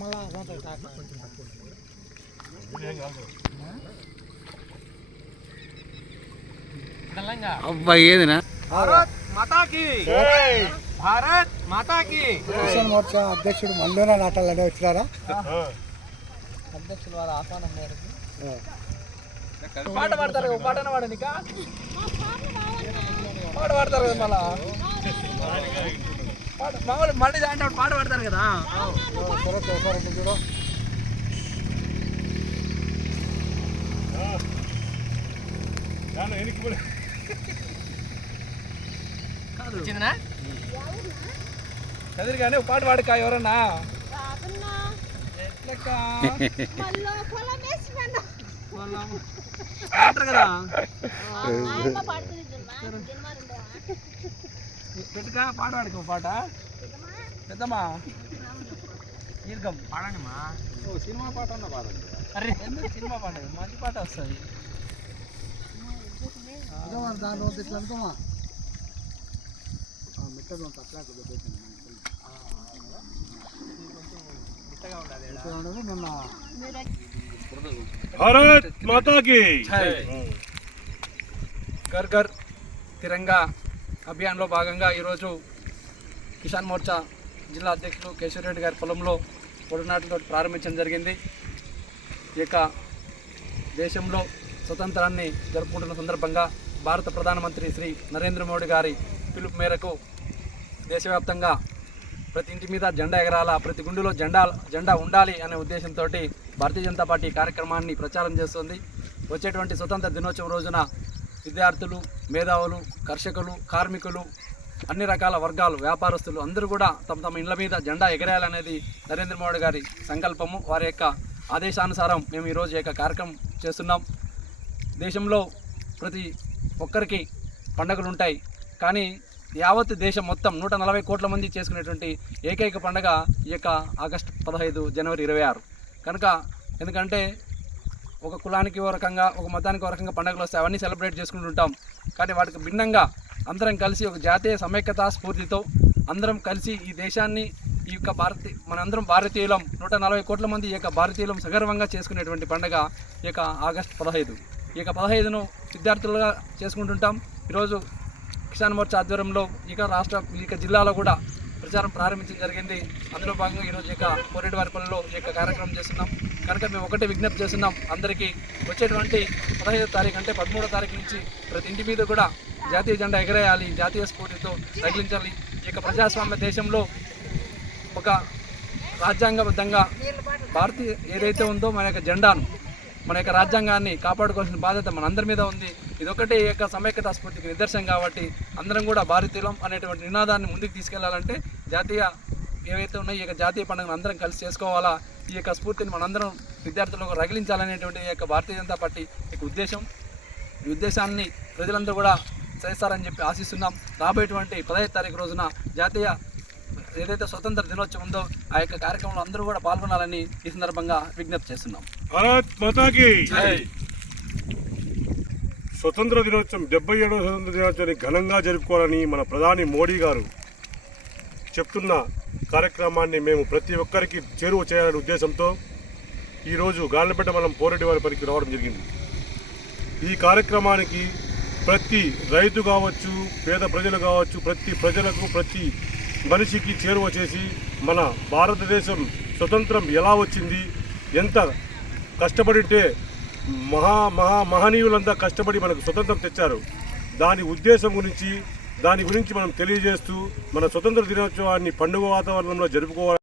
మళ్ళా అదంతా తాక కొంచెం తక్కువ అబ్బా ఏదినా? భారత్ మాతాకి. భారత్ మాతాకి. కిసాన్ మోర్చా అధ్యక్షుడు మల్లూరా నాటాలని వచ్చినారా? అధ్యక్షుల వారి ఆహ్వానం మేరకు. పాట పాడతారు కదా, పాటన పాడనిక పాట పాడతారు కదా మళ్ళా. మామూలు మళ్ళీ దాంట్లో పాట పాడతారు కదా సరే ఒకసారి ఇటు చూడు వచ్చిందినా చదివి కానీ ఒక పాట పాడక ఎవరన్నా రాకున్నా ఎట్లక్క మళ్ళీ పొలం వేసిపోయినా వాళ్ళం అంటారు కదా ఆయమ్మ పడుతుంది జన్మాలుండే పెట్టుక పాట పాడుకో పాట పెద్దమ్మా ఈర్గం పాడండిమా సినిమా పాట అన్న బాధ అరే ఎందుకు సినిమా పాట మంచి పాట వస్తుంది అదే మరి దాంట్లో ఇట్లా అనుకోమా మిట్టదు అట్లా మిట్టగా ఉండాలి ఉండదు నిన్న భారత్ మాతాకి గర్ గర్ తిరంగా అభియాన్లో భాగంగా ఈరోజు కిసాన్ మోర్చా జిల్లా అధ్యక్షులు కేశవరెడ్డి గారి పొలంలో పొడినాటితో ప్రారంభించడం జరిగింది. ఈ యొక్క దేశంలో స్వతంత్రాన్ని జరుపుకుంటున్న సందర్భంగా భారత ప్రధానమంత్రి శ్రీ నరేంద్ర మోడీ గారి పిలుపు మేరకు దేశవ్యాప్తంగా ప్రతి ఇంటి మీద జెండా ఎగరాల ప్రతి గుండెలో జెండా జెండా ఉండాలి అనే ఉద్దేశంతో భారతీయ జనతా పార్టీ కార్యక్రమాన్ని ప్రచారం చేస్తుంది. వచ్చేటువంటి స్వతంత్ర దినోత్సవం రోజున విద్యార్థులు మేధావులు కర్షకులు కార్మికులు అన్ని రకాల వర్గాలు వ్యాపారస్తులు అందరూ కూడా తమ తమ ఇళ్ళ మీద జెండా ఎగరేయాలనేది నరేంద్ర మోడీ గారి సంకల్పము. వారి యొక్క ఆదేశానుసారం మేము ఈరోజు యొక్క కార్యక్రమం చేస్తున్నాం. దేశంలో ప్రతి ఒక్కరికి పండుగలు ఉంటాయి. కానీ యావత్ దేశం మొత్తం నూట నలభై కోట్ల మంది చేసుకునేటువంటి ఏకైక పండగ ఈ యొక్క ఆగస్టు పదహైదు జనవరి ఇరవై ఆరు. కనుక ఎందుకంటే ఒక కులానికి ఒక రకంగా ఒక మతానికి ఒక రకంగా పండుగలు వస్తాయి అవన్నీ సెలబ్రేట్ చేసుకుంటుంటాం కానీ వాటికి భిన్నంగా అందరం కలిసి ఒక జాతీయ సమైక్యత స్ఫూర్తితో అందరం కలిసి ఈ దేశాన్ని ఈ యొక్క భారతీ మనందరం భారతీయులం నూట నలభై కోట్ల మంది ఈ యొక్క భారతీయులం సగర్వంగా చేసుకునేటువంటి పండుగ ఈ యొక్క ఆగస్ట్ పదహైదు. ఈ యొక్క పదహైదును విద్యార్థులుగా చేసుకుంటుంటాం. ఈరోజు కిసాన్ మోర్చా ఆధ్వర్యంలో ఇక రాష్ట్ర ఇక జిల్లాలో కూడా ప్రచారం ప్రారంభించడం జరిగింది. అందులో భాగంగా ఈరోజు యొక్క కోరేటి వారిపల్లిలో ఈ యొక్క కార్యక్రమం చేస్తున్నాం. కనుక మేము ఒకటే విజ్ఞప్తి చేస్తున్నాం. అందరికీ వచ్చేటువంటి పదహైదో తారీఖు అంటే పదమూడో తారీఖు నుంచి ప్రతి ఇంటి మీద కూడా జాతీయ జెండా ఎగరేయాలి జాతీయ స్ఫూర్తితో తగిలించాలి. ఈ యొక్క ప్రజాస్వామ్య దేశంలో ఒక రాజ్యాంగబద్ధంగా భారతీయ ఏదైతే ఉందో మన యొక్క జెండాను మన యొక్క రాజ్యాంగాన్ని కాపాడుకోవాల్సిన బాధ్యత మనందరి మీద ఉంది. ఇదొకటి ఈ యొక్క సమైక్యతా స్ఫూర్తికి నిదర్శనం కాబట్టి అందరం కూడా భారతీయులం అనేటువంటి నినాదాన్ని ముందుకు తీసుకెళ్ళాలంటే జాతీయ ఏవైతే ఉన్నాయో ఈ యొక్క జాతీయ పండుగను అందరం కలిసి చేసుకోవాలా? ఈ యొక్క స్ఫూర్తిని మనందరం విద్యార్థులకు రగిలించాలనేటువంటి ఈ యొక్క భారతీయ జనతా పార్టీ యొక్క ఉద్దేశం. ఈ ఉద్దేశాన్ని ప్రజలందరూ కూడా చేస్తారని చెప్పి ఆశిస్తున్నాం. రాబోయేటువంటి పదహైదు తారీఖు రోజున జాతీయ ఏదైతే స్వతంత్ర దినోత్సవం ఉందో ఆ యొక్క కార్యక్రమంలో అందరూ కూడా పాల్గొనాలని ఈ సందర్భంగా విజ్ఞప్తి చేస్తున్నాం. భారత్ మాతాకి స్వతంత్ర దినోత్సవం డెబ్బై ఏడవ స్వతంత్ర దినోత్సవాన్ని ఘనంగా జరుపుకోవాలని మన ప్రధాని మోడీ గారు చెప్తున్న కార్యక్రమాన్ని మేము ప్రతి ఒక్కరికి చేరువ చేయాలనే ఉద్దేశంతో ఈరోజు గాలిపేట మనం పోరెడ్డి వారి పనికి రావడం జరిగింది. ఈ కార్యక్రమానికి ప్రతి రైతు కావచ్చు పేద ప్రజలు కావచ్చు ప్రతి ప్రజలకు ప్రతి మనిషికి చేరువ చేసి మన భారతదేశం స్వతంత్రం ఎలా వచ్చింది ఎంత కష్టపడితే మహా మహా మహనీయులంతా కష్టపడి మనకు స్వతంత్రం తెచ్చారు. దాని ఉద్దేశం గురించి దాని గురించి మనం తెలియజేస్తూ మన స్వతంత్ర దినోత్సవాన్ని పండుగ వాతావరణంలో జరుపుకోవాలి